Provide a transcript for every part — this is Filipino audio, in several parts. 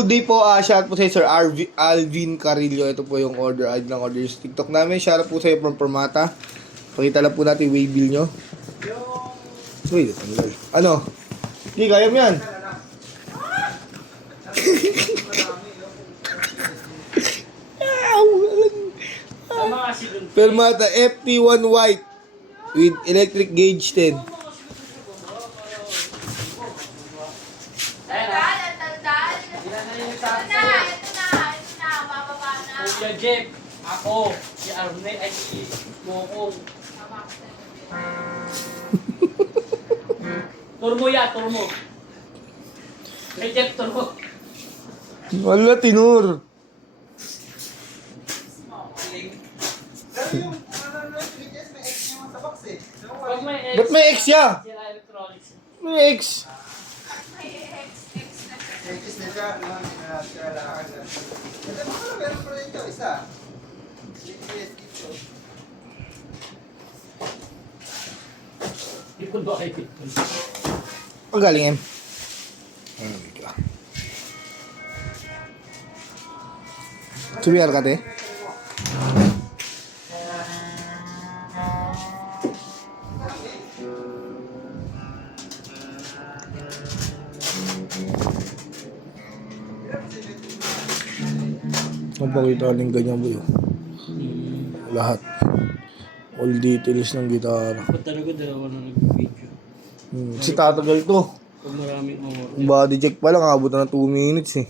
good day po. Shout out po sa Sir Alvin Carillo. Ito po yung order. ID ng order sa TikTok namin. Shout out po sa from Permata. Pakita lang po natin yung way bill nyo. Wait, ano? Hindi, kaya mo yan. Permata FT1 white with electric gauge 10. Kuya Jeff, ako, si Arnel, ay si Mokong. Turmo ya, turmo. Kay Jeff, turmo. Wala, tinur. Ba't may X siya? Sira electronics. May X. Ipon ba kayo? Ang galing yan. Dito. Subiyar ka, te. Ang pakita rin ganyan mo yun. Lahat. All details ng gitara. Ba't talaga dalawa na nag-video? Kasi tatagal to. Pag marami mo. Yung body check pa lang, abot na ng 2 minutes eh.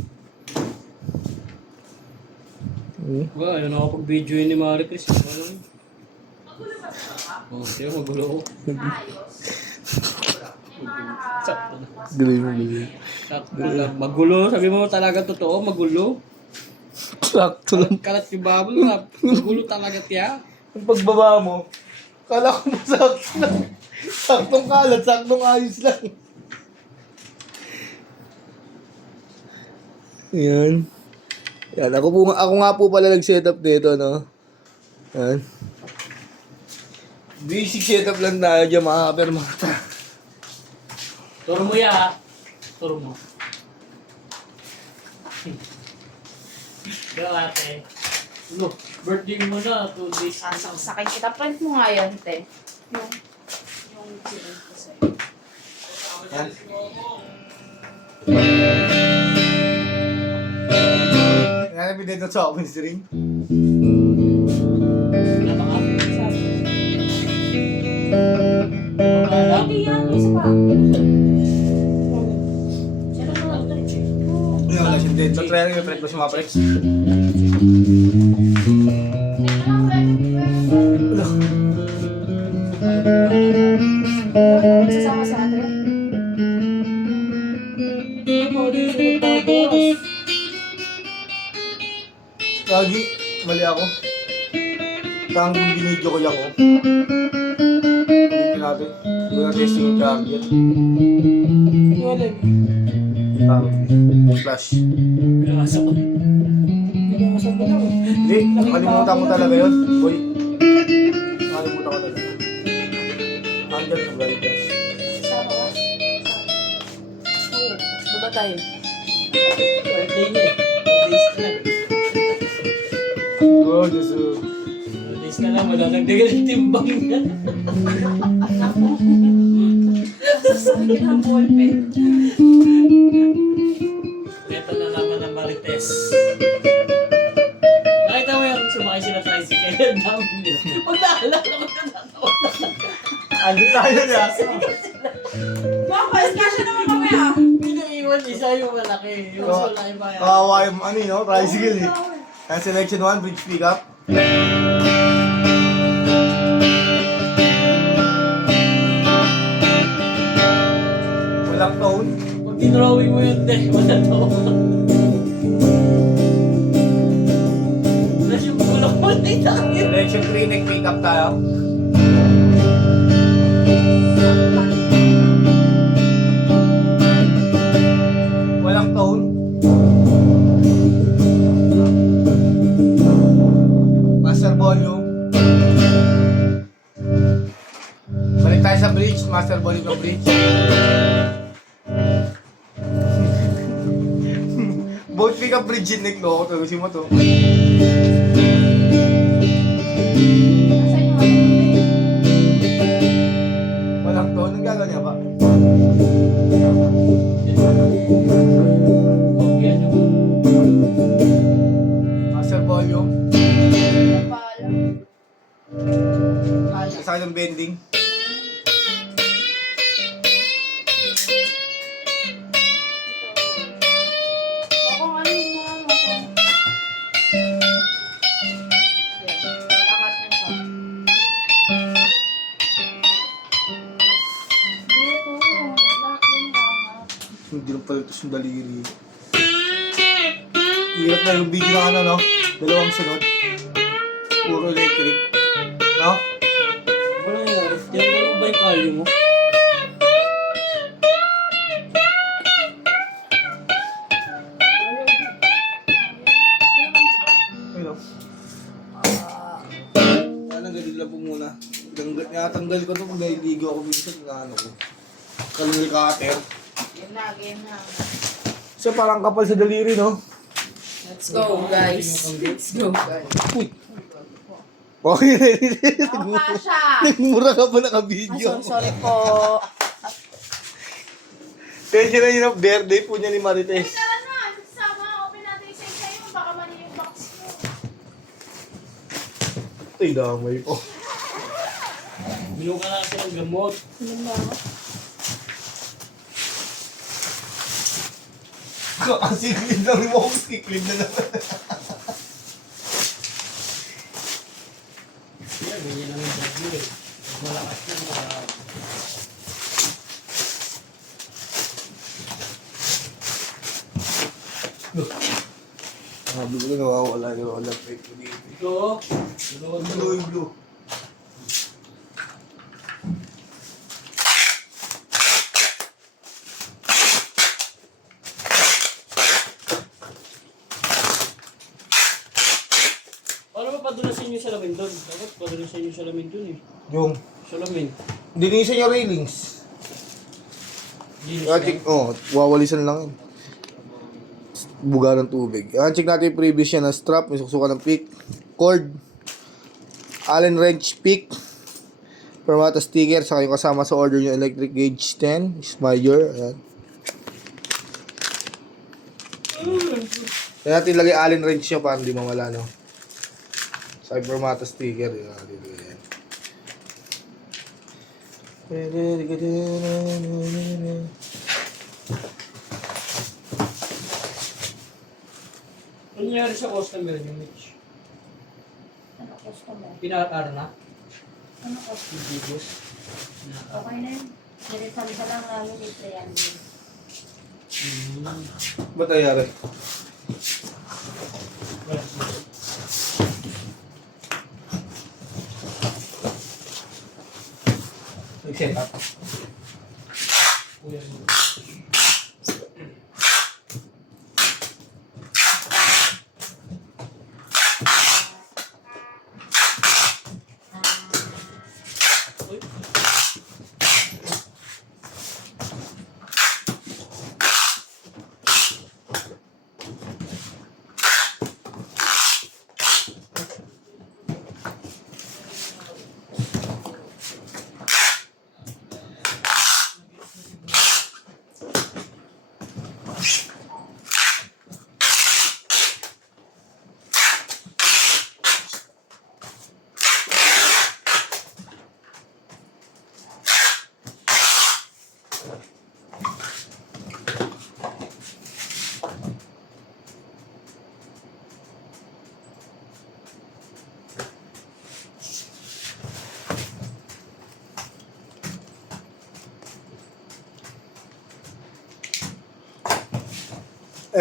Ba, ayun ako pag-video yun ni Marie Chris. Oh, siya magulo ko. Sakto na. Galing mo, galing. Sakto lang. Magulo. Sabi mo talaga totoo, magulo. Sakto lang. Kalat yung bubble wrap. Magulo talaga tiya. Ang pagbaba mo, kala ko masakto lang. Saktong kalat, saktong ayos lang. Yan. Yan, ako nga po pala nag-setup dito, no? Yan. Basic setup lang tayo dyan, mga Permata. Turo mo ya. Turo mo. Gala ate. Look, birthday mo na, 2 days. Saksakin kita. Print mo nga yan, te. Yung sinend ko sa'yo. Yan. Nanapin dito sa open string. Wala ba ka? Hindi yan, isa pa. Sino ko lang ito? Wala siya din. So, try yung print mo si mga prex. Sasama sa ate? Lagi, mali ako. Tanging binidyo ko lang, oh. Ulitin natin. Hindi ko na testing yung charger. Flash. Pinakasa ko. Hindi, nakalimutan ko talaga yun. Boy. Nakalimutan ko talaga. Hanggang yung brighter. Sasama ka? Oo. Baba tayo. Birthday niya eh. 2 days na lang. Oh, Diyos. 2 days na lang, malalagdagan yung timbang niya. Sasakit ang ballpen. Ito na naman ang Marites. Nakita mo yung sumakay sila tricycle. Ang dami nila. Pag naalala ko na natawa na. Ando tayo na. Bakit? Kasya naman kami ah. Hindi na iwan, isa yung malaki. Yung mas malaki pa yan. Kawawa yung ano yun, no? Tricycle eh. And selection 1, bridge pickup. Walang tone. Pag dinrawing mo yun, deh, wala to. Tapos yung kulak mo, ay tayo. Selection 3, neck pickup tayo. Walang tone. Master volume. Balik tayo sa bridge, master volume ng bridge. Both pick up bridge in neck, no? Tagusin mo to. Nasaan yung mga konti? Walang to. Anong gagawin niya ba? Okay, ano? Master volume. Paalam. Paalam. Sa akin ng bending. Baka ano yung mga ano ko. Yan. Angat mo siya. Dito. Lahat din angat. Hindi lang pala ito yung daliri. Hirap na yung video na ano, no? Dalawang sunod. Puro electric. No? Ano nangyari? Tinanggal mo ba yung kalyo mo? Ayun. Parang ganun lang po muna. Tanggal ko ito pag naliligo ako minsan na ano ko. Kalunil cutter. Game na, game na. So parang kapal sa daliri, no? Let's go, guys. Let's go, guys. Uy! Okay, Oh, Kasha! nagmura ka pa Ah, naka-video. sorry po. Tension na yun ang birthday po niya ni Marites. Tara na, sama. Open natin yung safe sa'yo. Baka mali yung box mo. Ay, damay po. Binuka na kasi ng gamot. Ilan ba ako? Ang siklid lang mo, siklid na naman. Yan, ganyan lang yung drug mo eh. Pag malakas yan, Sabi ko na nawawala yung walang fake ko dito. ito, dalawang Blue yung blue. Paano ba padunasin yung salamin doon? Dapat padunasin yung salamin doon eh. Yung, Salamin. dinisan yung railings. Linis Check, wawalisan lang yun. Buga ng tubig. Check natin yung previous yan na strap, may susukan ng pick, cord, Allen wrench pick, permata sticker, saka yung kasama sa order yung electric gauge 10, smudger, ayan. Kaya natin lagay Allen wrench nyo para hindi mawala, no? Sa permata sticker, yun natin lagay yan. Ano nangyari sa customer niyo, Mitch? Ano gusto mo? Pinatar na? Ano gusto Yung videos? Okay na yun. Nilisan lang namin yung 300. Ba't nangyari? Nag-set up.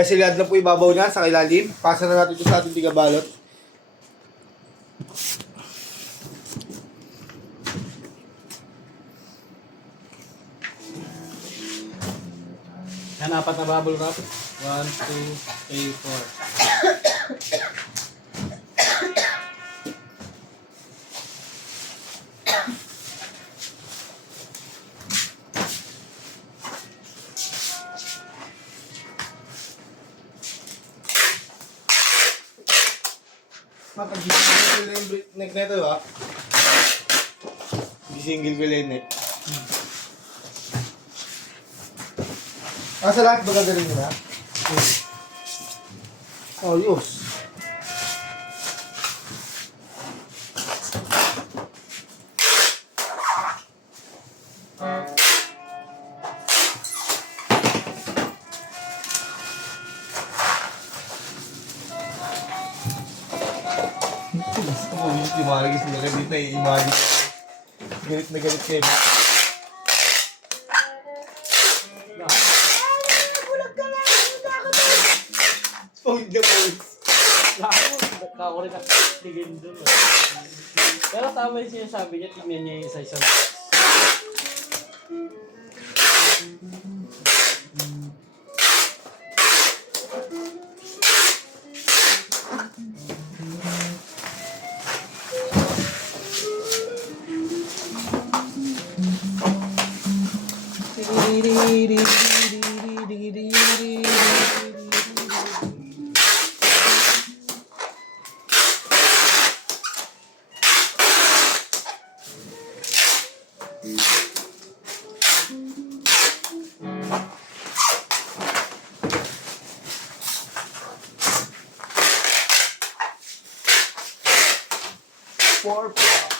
Silad na po ibabaw niya sa ilalim. Pasa na natin ito sa ating tigabalot. Yan, apat na bubble wrap. 1, 2, 3, 4. Pag-single ko lang yung neck na ito, ha? Single ko lang yung neck. Sa lahat ba gagaling nyo na? Oh, yus. Lumalagis na galit na i-imagine. Galit na galit kayo. Bulag ka lang! Hindi ako doon! Phone the voice. Ako rin nakatigin dun. Pero tama yung sinasabi niya, tingnan niya yung isa-isang. Four blocks.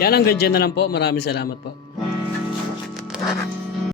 Yan, hanggang dyan na lang po. Maraming salamat po.